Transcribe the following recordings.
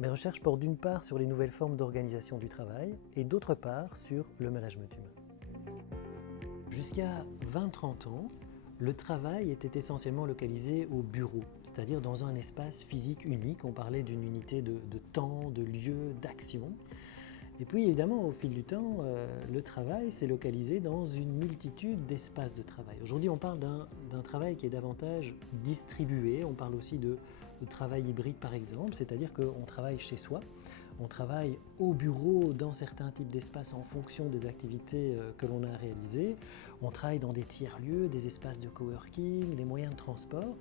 Mes recherches portent d'une part sur les nouvelles formes d'organisation du travail et d'autre part sur le management humain. Jusqu'à 20-30 ans, le travail était essentiellement localisé au bureau, c'est-à-dire dans un espace physique unique. On parlait d'une unité de temps, de lieu, d'action. Et puis évidemment, au fil du temps, le travail s'est localisé dans une multitude d'espaces de travail. Aujourd'hui, on parle d'un travail qui est davantage distribué. On parle aussi de travail hybride par exemple, c'est-à-dire qu'on travaille chez soi, on travaille au bureau dans certains types d'espaces en fonction des activités que l'on a à réaliser. On travaille dans des tiers-lieux, des espaces de coworking, les moyens de transport.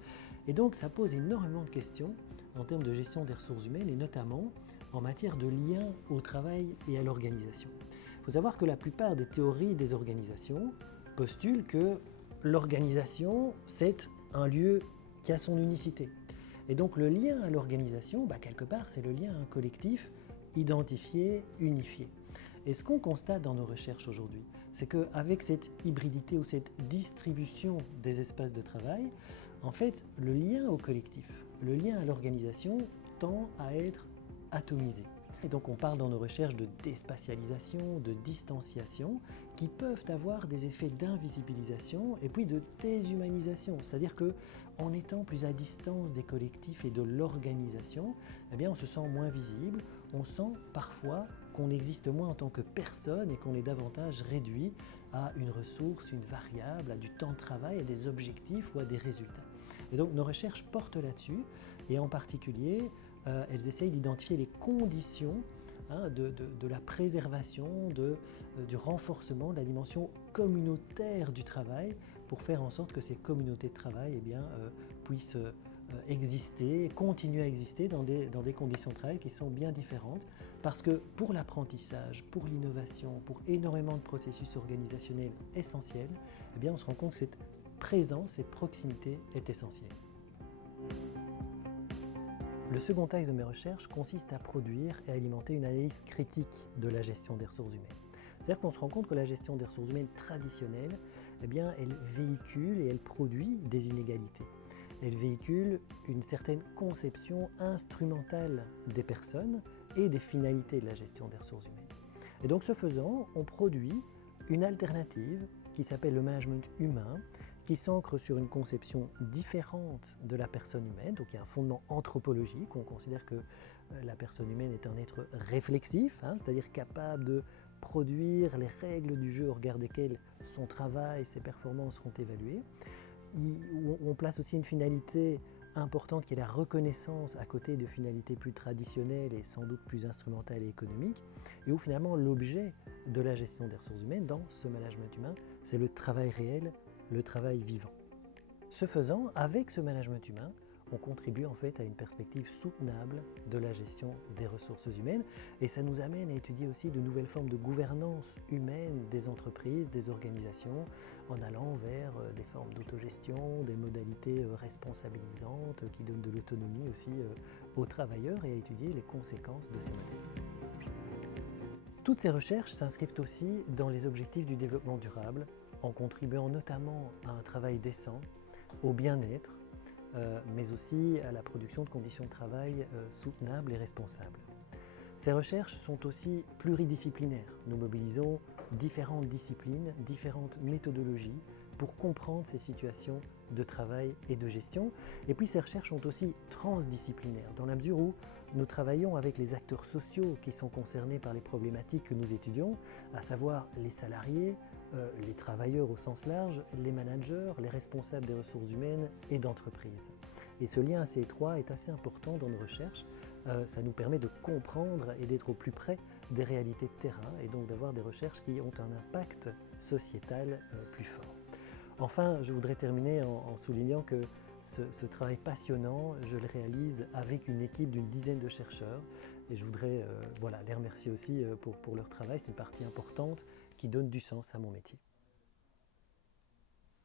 Et donc ça pose énormément de questions en termes de gestion des ressources humaines et notamment en matière de lien au travail et à l'organisation. Il faut savoir que la plupart des théories des organisations postulent que l'organisation, c'est un lieu qui a son unicité. Et donc le lien à l'organisation, quelque part, c'est le lien à un collectif identifié, unifié. Et ce qu'on constate dans nos recherches aujourd'hui, c'est qu'avec cette hybridité ou cette distribution des espaces de travail, en fait, le lien au collectif, le lien à l'organisation tend à être atomisé. Et donc on parle dans nos recherches de déspatialisation, de distanciation, qui peuvent avoir des effets d'invisibilisation et puis de déshumanisation. C'est-à-dire qu'en étant plus à distance des collectifs et de l'organisation, on se sent moins visible, on sent parfois qu'on existe moins en tant que personne et qu'on est davantage réduit à une ressource, une variable, à du temps de travail, à des objectifs ou à des résultats. Et donc nos recherches portent là-dessus et en particulier, elles essayent d'identifier les conditions de la préservation, du renforcement de la dimension communautaire du travail pour faire en sorte que ces communautés de travail puissent exister, continuer à exister dans des conditions de travail qui sont bien différentes parce que pour l'apprentissage, pour l'innovation, pour énormément de processus organisationnels essentiels, on se rend compte que cette présence, cette proximité est essentielle. Le second axe de mes recherches consiste à produire et à alimenter une analyse critique de la gestion des ressources humaines. C'est-à-dire qu'on se rend compte que la gestion des ressources humaines traditionnelle, elle véhicule et elle produit des inégalités. Elle véhicule une certaine conception instrumentale des personnes et des finalités de la gestion des ressources humaines. Et donc ce faisant, on produit une alternative qui s'appelle le management humain, qui s'ancre sur une conception différente de la personne humaine. Donc il y a un fondement anthropologique, on considère que la personne humaine est un être réflexif, c'est-à-dire capable de produire les règles du jeu au regard desquelles son travail, ses performances seront évaluées. On place aussi une finalité importante qui est la reconnaissance à côté de finalités plus traditionnelles et sans doute plus instrumentales et économiques, et où finalement l'objet de la gestion des ressources humaines dans ce management humain, c'est le travail réel, le travail vivant. Ce faisant, avec ce management humain, on contribue en fait à une perspective soutenable de la gestion des ressources humaines et ça nous amène à étudier aussi de nouvelles formes de gouvernance humaine des entreprises, des organisations, en allant vers des formes d'autogestion, des modalités responsabilisantes qui donnent de l'autonomie aussi aux travailleurs et à étudier les conséquences de ces modèles. Toutes ces recherches s'inscrivent aussi dans les objectifs du développement durable en contribuant notamment à un travail décent, au bien-être, mais aussi à la production de conditions de travail soutenables et responsables. Ces recherches sont aussi pluridisciplinaires. Nous mobilisons différentes disciplines, différentes méthodologies pour comprendre ces situations de travail et de gestion. Et puis ces recherches sont aussi transdisciplinaires, dans la mesure où nous travaillons avec les acteurs sociaux qui sont concernés par les problématiques que nous étudions, à savoir les salariés, les travailleurs au sens large, les managers, les responsables des ressources humaines et d'entreprises. Et ce lien assez étroit est assez important dans nos recherches. Ça nous permet de comprendre et d'être au plus près des réalités de terrain et donc d'avoir des recherches qui ont un impact sociétal plus fort. Enfin, je voudrais terminer en soulignant que ce travail passionnant, je le réalise avec une équipe d'une dizaine de chercheurs et je voudrais les remercier aussi pour leur travail. C'est une partie importante qui donne du sens à mon métier.